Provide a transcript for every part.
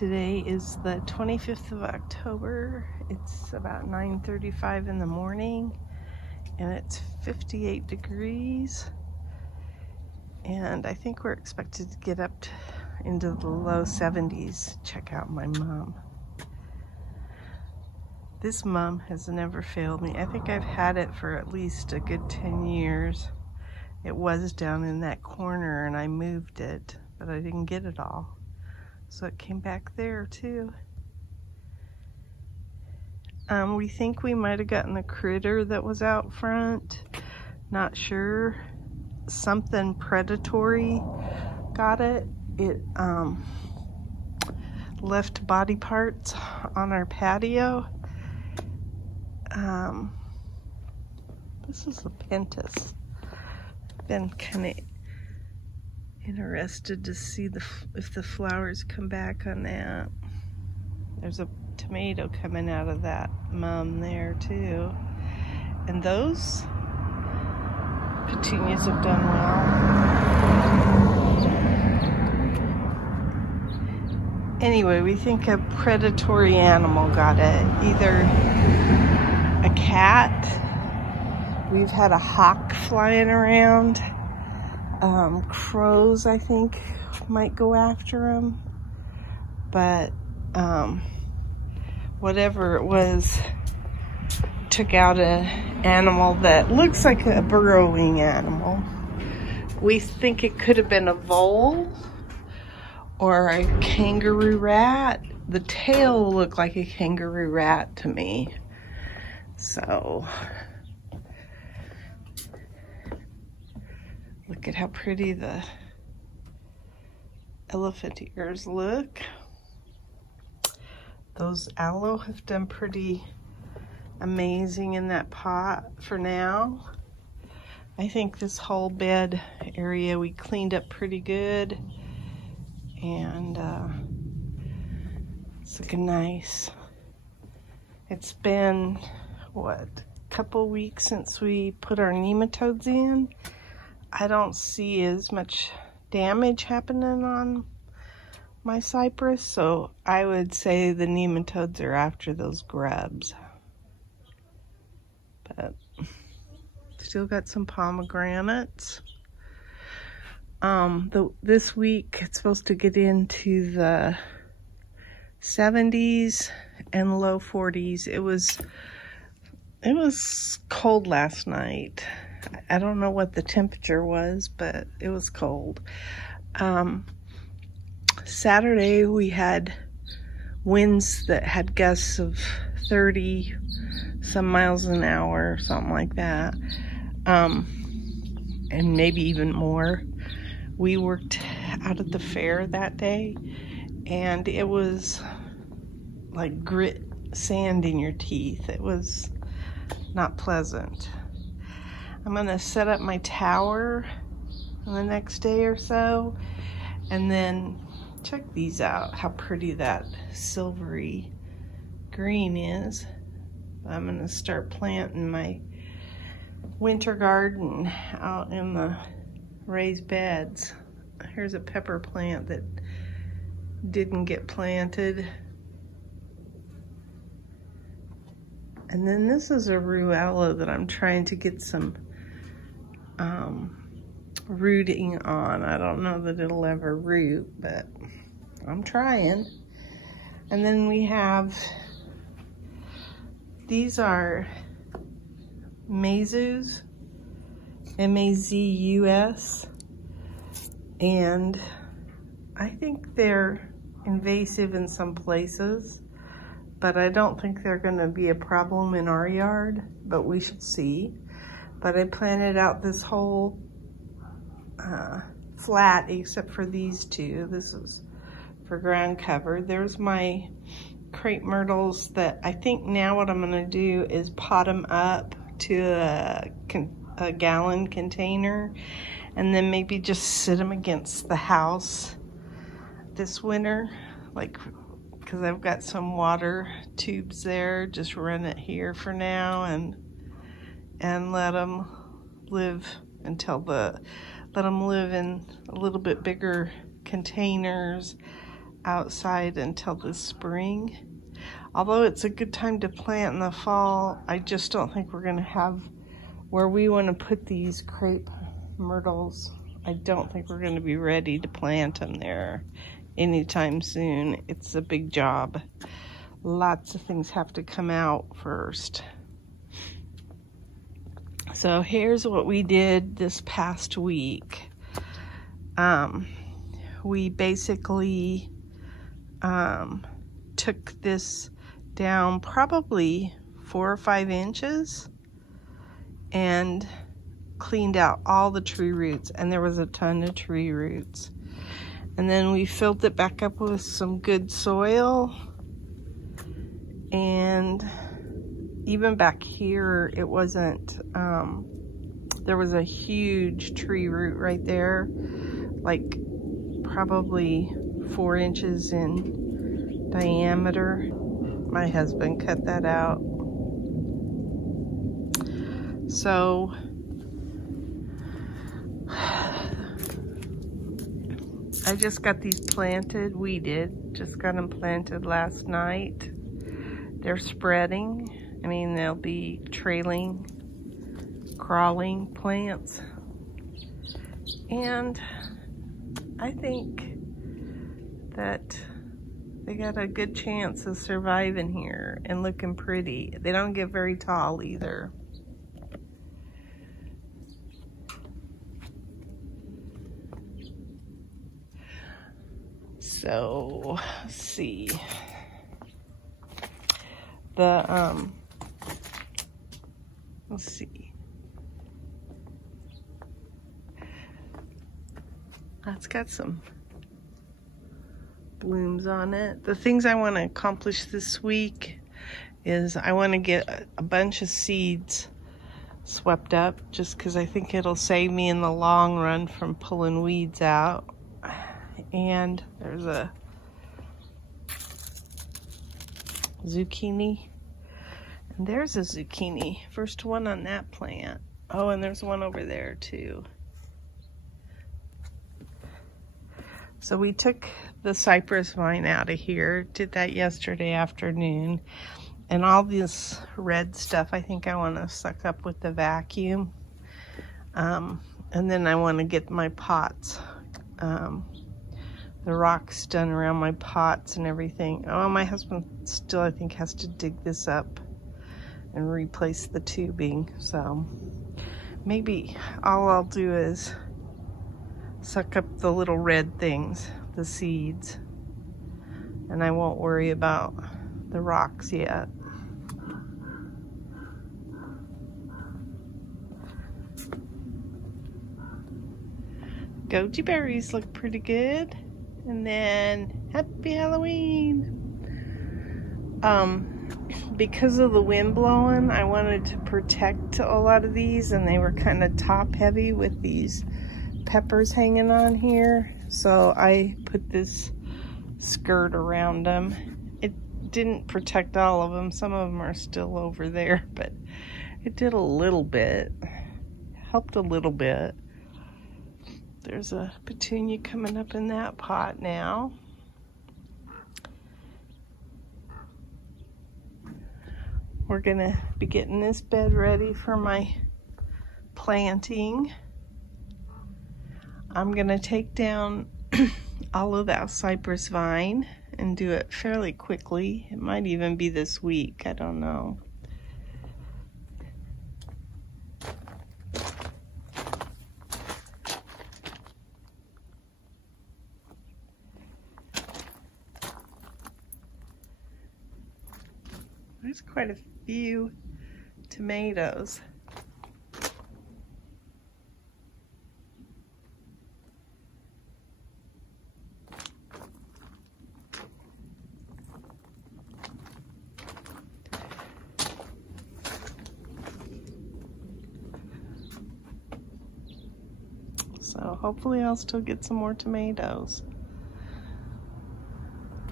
Today is the 25th of October. It's about 9:35 in the morning and it's 58 degrees. And I think we're expected to get up into the low 70s. Check out my mom. This mom has never failed me. I think I've had it for at least a good 10 years. It was down in that corner and I moved it, but I didn't get it all. So it came back there too. We think we might have gotten the critter that was out front. Not sure. Something predatory got it. It left body parts on our patio. This is a pentas. Been kind of interested to see if the flowers come back on that. There's a tomato coming out of that mum there too. And those petunias have done well. Anyway, we think a predatory animal got it. Either a cat. We've had a hawk flying around. Crows, I think, might go after him. But whatever it was, took out an animal that looks like a burrowing animal. We think it could have been a vole or a kangaroo rat. The tail looked like a kangaroo rat to me. So look at how pretty the elephant ears look. Those aloe have done pretty amazing in that pot for now. I think this whole bed area we cleaned up pretty good, and it's looking nice. It's been, what, a couple weeks since we put our nematodes in. I don't see as much damage happening on my cypress, so I would say the nematodes are after those grubs. But still got some pomegranates. This week it's supposed to get into the 70s and low 40s. It was cold last night. I don't know what the temperature was, but it was cold. Saturday we had winds that had gusts of 30 some miles an hour, something like that, and maybe even more. We worked out at the fair that day, and it was like grit sand in your teeth. It was not pleasant. I'm gonna set up my tower in the next day or so, and then check these out, how pretty that silvery green is. I'm gonna start planting my winter garden out in the raised beds. Here's a pepper plant that didn't get planted. And then this is a ruella that I'm trying to get some rooting on. I don't know that it'll ever root, but I'm trying. And then we have, these are mazus, M-A-Z-U-S, and I think they're invasive in some places, but I don't think they're gonna be a problem in our yard, but we should see. But I planted out this whole flat except for these two. This is for ground cover. There's my crepe myrtles that I think now what I'm gonna do is pot them up to a gallon container and then maybe just sit them against the house this winter, like, because I've got some water tubes there. Just run it here for now and let them live until let them live in a little bit bigger containers outside until the spring. Although it's a good time to plant in the fall, I just don't think we're going to have where we want to put these crepe myrtles. I don't think we're going to be ready to plant them there anytime soon. It's a big job. Lots of things have to come out first. So here's what we did this past week. We basically took this down probably 4 or 5 inches and cleaned out all the tree roots, and there was a ton of tree roots. And then we filled it back up with some good soil, and even back here it wasn't there was a huge tree root right there, like probably 4 inches in diameter. My husband cut that out. So I just got these planted. Just got them planted last night. They're spreading. I mean, they'll be trailing, crawling plants. And I think that they got a good chance of surviving here and looking pretty. They don't get very tall either. So, let's see. Let's see. That's got some blooms on it. The things I want to accomplish this week is I want to get a bunch of seeds swept up, just because I think it'll save me in the long run from pulling weeds out. And there's a zucchini, and there's a zucchini, first one on that plant. Oh, and there's one over there too. So we took the cypress vine out of here, did that yesterday afternoon, and all this red stuff I think I want to suck up with the vacuum, and then I want to get my pots, the rocks done around my pots and everything. Oh, my husband still, I think, has to dig this up and replace the tubing. So maybe all I'll do is suck up the little red things, the seeds, and I won't worry about the rocks yet. Goji berries look pretty good. And then, happy Halloween! Because of the wind blowing, I wanted to protect a lot of these, and they were kind of top heavy with these peppers hanging on here. So I put this skirt around them. It didn't protect all of them. Some of them are still over there, but it did a little bit. Helped a little bit. There's a petunia coming up in that pot now. We're gonna be getting this bed ready for my planting. I'm gonna take down all of that cypress vine and do it fairly quickly. It might even be this week, I don't know. There's quite a few tomatoes. So hopefully I'll still get some more tomatoes.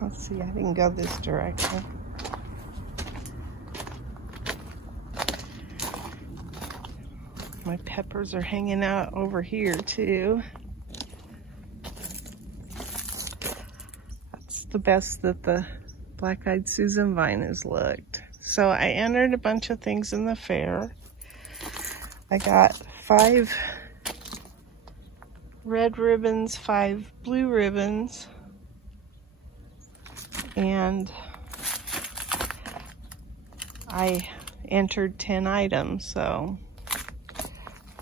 Let's see, I didn't go this direction. My peppers are hanging out over here too. Let's the best that the black-eyed Susan vine has looked. So I entered a bunch of things in the fair. I got 5 red ribbons, 5 blue ribbons, and I entered 10 items, so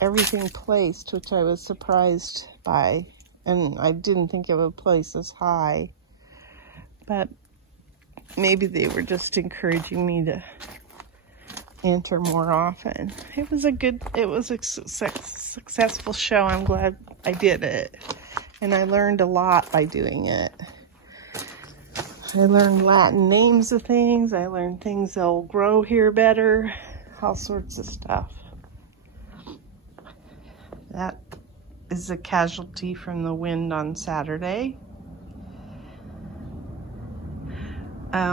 everything placed, which I was surprised by, and I didn't think it would place this high, but maybe they were just encouraging me to enter more often. It was a successful show. I'm glad I did it, and I learned a lot by doing it. I learned Latin names of things. I learned things that'll grow here better. All sorts of stuff. That is a casualty from the wind on Saturday.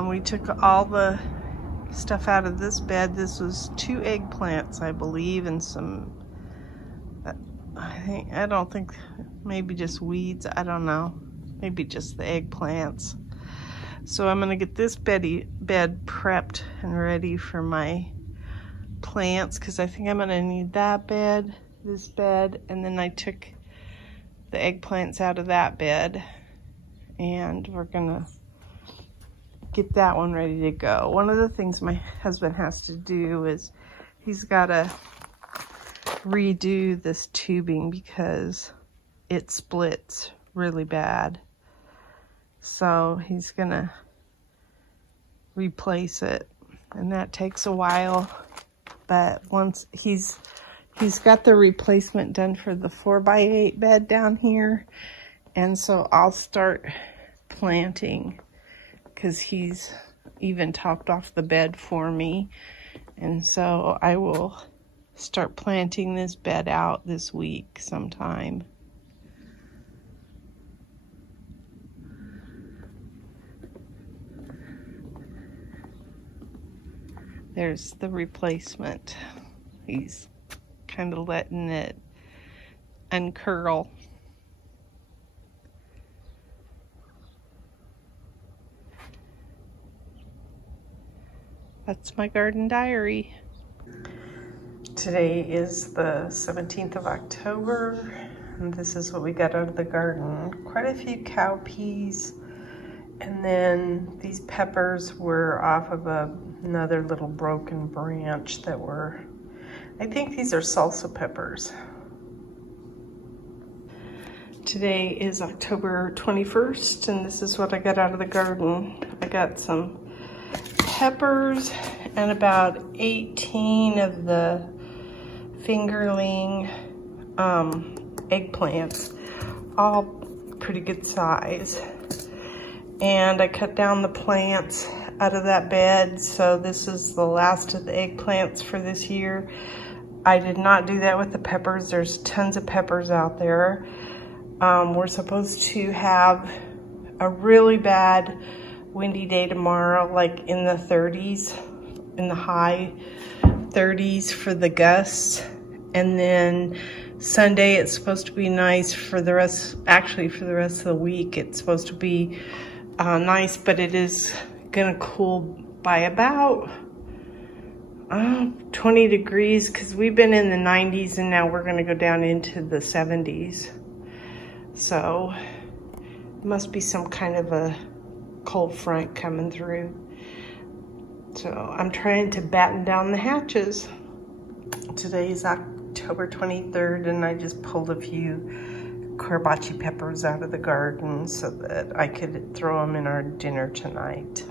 We took all the stuff out of this bed. This was 2 eggplants, I believe, and some, I don't think, maybe just weeds. I don't know. Maybe just the eggplants. So I'm going to get this bed prepped and ready for my plants, because I think I'm going to need that bed, this bed, and then I took the eggplants out of that bed, and we're going to get that one ready to go. One of the things my husband has to do is he's got to redo this tubing because it splits really bad. So he's gonna replace it, and that takes a while, but once he's got the replacement done for the 4x8 bed down here, and so I'll start planting, because he's even topped off the bed for me, and so I will start planting this bed out this week sometime. There's the replacement. He's kind of letting it uncurl. That's my garden diary. Today is the 17th of October, and this is what we got out of the garden. Quite a few cowpeas, and then these peppers were off of another little broken branch that were, I think these are salsa peppers. Today is October 21st, and this is what I got out of the garden. I got some peppers and about 18 of the fingerling eggplants, all pretty good size. And I cut down the plants out of that bed, so this is the last of the eggplants for this year. I did not do that with the peppers. There's tons of peppers out there. We're supposed to have a really bad windy day tomorrow, like in the 30s, in the high 30s for the gusts. And then Sunday it's supposed to be nice for the rest, actually for the rest of the week. It's supposed to be nice, but it is gonna cool by about 20 degrees, because we've been in the 90s and now we're gonna go down into the 70s. So it must be some kind of a cold front coming through. So I'm trying to batten down the hatches. Today's October 23rd, and I just pulled a few corbachi peppers out of the garden so that I could throw them in our dinner tonight.